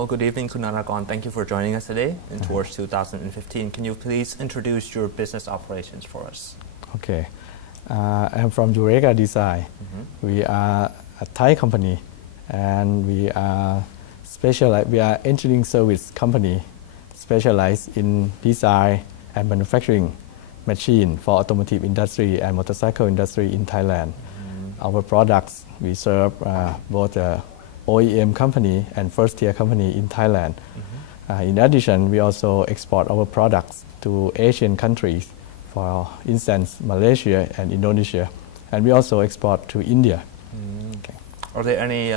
Well, good evening, Kunaragon. Thank you for joining us today in Towards 2015. Can you please introduce your business operations for us? Okay. I'm from Eureka Design. We are a Thai company, and we are engineering service company specialized in design and manufacturing machine for automotive industry and motorcycle industry in Thailand. Our products, we serve both OEM company and first-tier company in Thailand. In addition, we also export our products to Asian countries, for instance, Malaysia and Indonesia, and we also export to India. Okay. Are there any?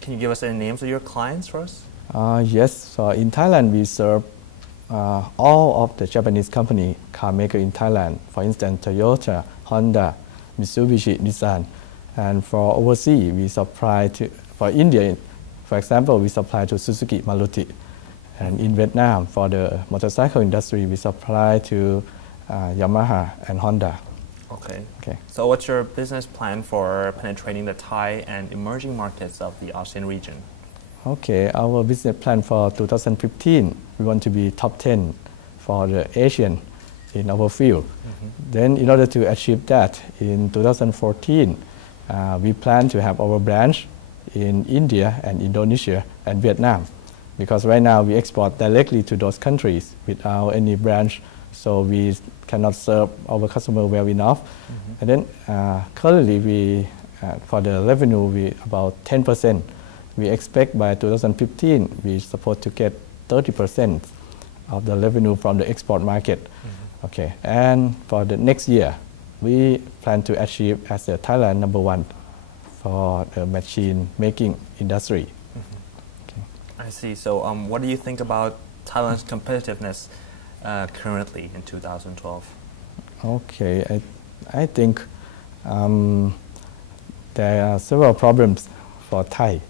Can you give us any names of your clients for us? Yes. So in Thailand, we serve all of the Japanese company car maker in Thailand. For instance, Toyota, Honda, Mitsubishi, Nissan. And for overseas, we supply to, for India, for example, we supply to Suzuki, Maruti. And in Vietnam, for the motorcycle industry, we supply to Yamaha and Honda. Okay. So what's your business plan for penetrating the Thai and emerging markets of the ASEAN region? Okay, our business plan for 2015, we want to be top 10 for the Asian in our field. Then in order to achieve that, in 2014, we plan to have our branch in India and Indonesia and Vietnam, because right now we export directly to those countries without any branch, so we cannot serve our customer well enough. And then currently we, for the revenue, we about 10%. We expect by 2015 we supposed to get 30% of the revenue from the export market. Okay, and for the next year, we plan to achieve as a Thailand #1 for the machine making industry. Okay. I see. So what do you think about Thailand's competitiveness currently in 2012? Okay, I think there are several problems for Thai.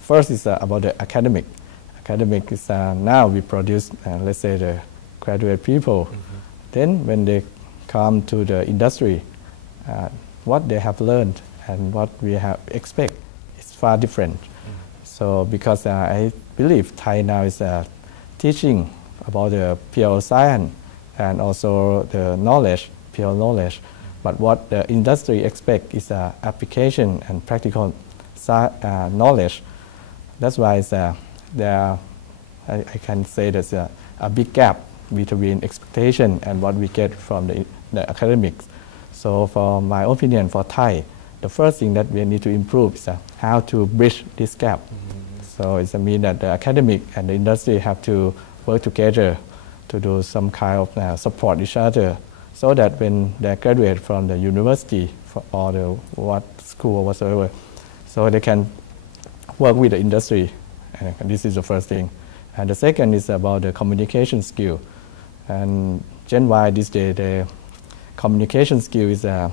First is about the academic. Academic is now we produce, let's say, the graduate people. Then when they come to the industry, what they have learned and what we have expect is far different. So because I believe Thai now is teaching about the pure science and also the knowledge, pure knowledge. But what the industry expect is application and practical knowledge. That's why I can say there's a big gap between expectation and what we get from the academics. So for my opinion, for Thai, the first thing that we need to improve is how to bridge this gap. So it means that the academic and the industry have to work together to do some kind of support each other, so that when they graduate from the university or the school or whatsoever, so they can work with the industry. And this is the first thing. And the second is about the communication skill. And Gen Y this day, the communication skill is I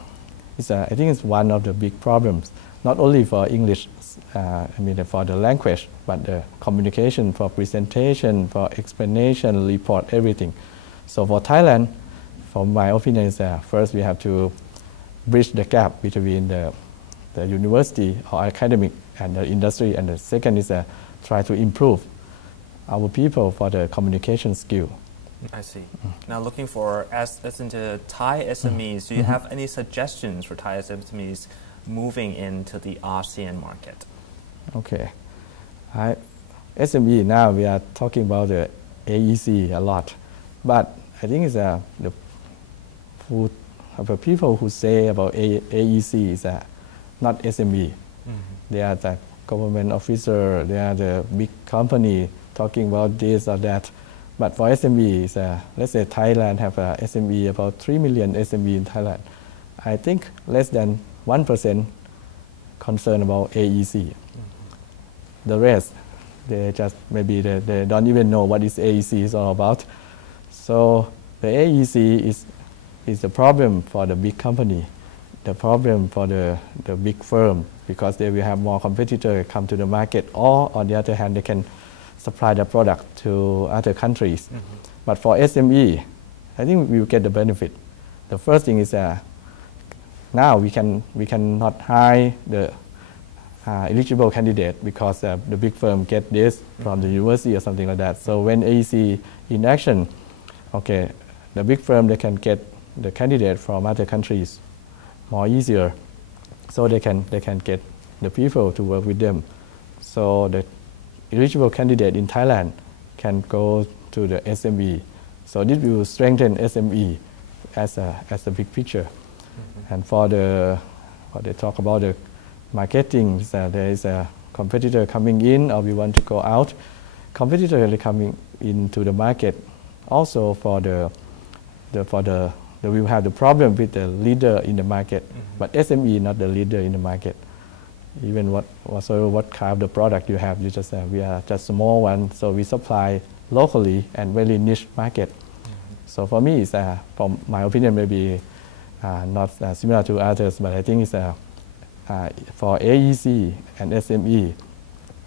think it's one of the big problems, not only for English, for the language, but the communication for presentation, for explanation, report, everything. So for Thailand, from my opinion, is first we have to bridge the gap between the university or academic and the industry, and the second is try to improve our people for the communication skill. I see. Now looking for as into Thai SMEs, do you have any suggestions for Thai SMEs moving into the ASEAN market? Okay. SME now we are talking about the AEC a lot, but I think it's the people who say about AEC is not SME. They are the government officer, they are the big company talking about this or that. But for SME, let's say Thailand have a SME, about 3 million SME in Thailand. I think less than 1% concerned about AEC. The rest, they just maybe they don't even know what is AEC is all about. So the AEC is the problem for the big company, the problem for the big firm, because they will have more competitors come to the market, or on the other hand, they can supply the product to other countries. But for SME, I think we will get the benefit. The first thing is now we cannot hire eligible candidate because the big firm get this from the university or something like that. So when AEC in action, okay, the big firm, they can get the candidate from other countries more easier, so they can get the people to work with them. So the eligible candidate in Thailand can go to the SME. So this will strengthen SME as a big picture. And for what they talk about the marketing, there is a competitor coming in, or we want to go out. Competitor is coming into the market. Also we will have the problem with the leader in the market, but SME not the leader in the market. Even what kind of the product you have, you just we are just small one, so we supply locally and very niche market. So for me, it's from my opinion, maybe not similar to others, but I think it's for AEC and SME,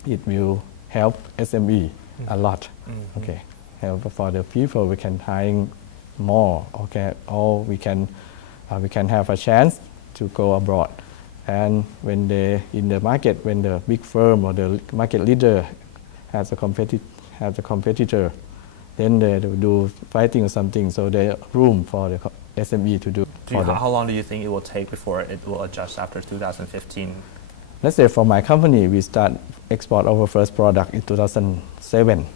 it will help SME a lot. Okay, help for the people, we can hire more. Okay, or we can have a chance to go abroad. And when they in the market, when the big firm or the market leader has a competitor, then they do fighting or something. So there's room for the SME to do. How long do you think it will take before it will adjust after 2015? Let's say for my company, we start export our first product in 2007.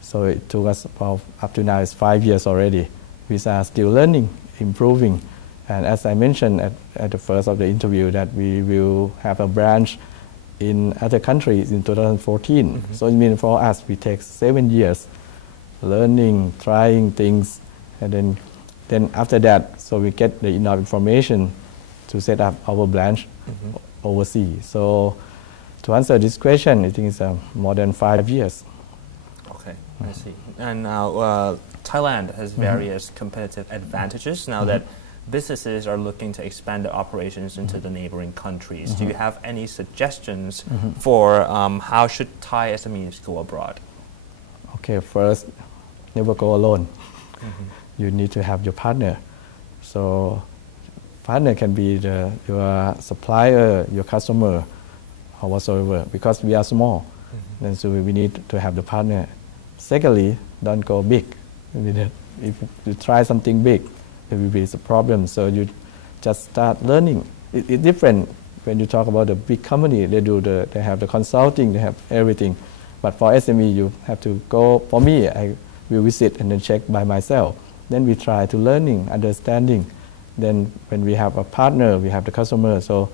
So it took us about, up to now it's 5 years already. We are still learning, improving. And as I mentioned at the first of the interview, that we will have a branch in other countries in 2014. So it means for us, we take 7 years learning, trying things, and then after that, so we get the enough information to set up our branch overseas. So to answer this question, I think it's more than 5 years. Okay, I see. And now Thailand has various competitive advantages now that businesses are looking to expand their operations into the neighboring countries. Do you have any suggestions for how should Thai SMEs go abroad? Okay, first, never go alone. You need to have your partner. So partner can be your supplier, your customer, or whatsoever, because we are small. And so we need to have the partner. Secondly, don't go big. If you try something big, there will be a problem. So you just start learning. It's different when you talk about the big company. They have the consulting, they have everything. But for SME, you have to go. For me, I will visit and then check by myself. Then we try to learning, understanding. Then when we have a partner, we have the customer. So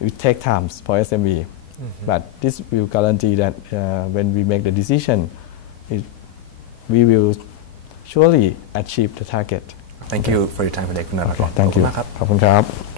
it takes time for SME. But this will guarantee that when we make the decision, we will surely achieve the target. Thank you for your time today, คุณนรกร Thank you ขอบคุณมากครับ ขอบคุณครับ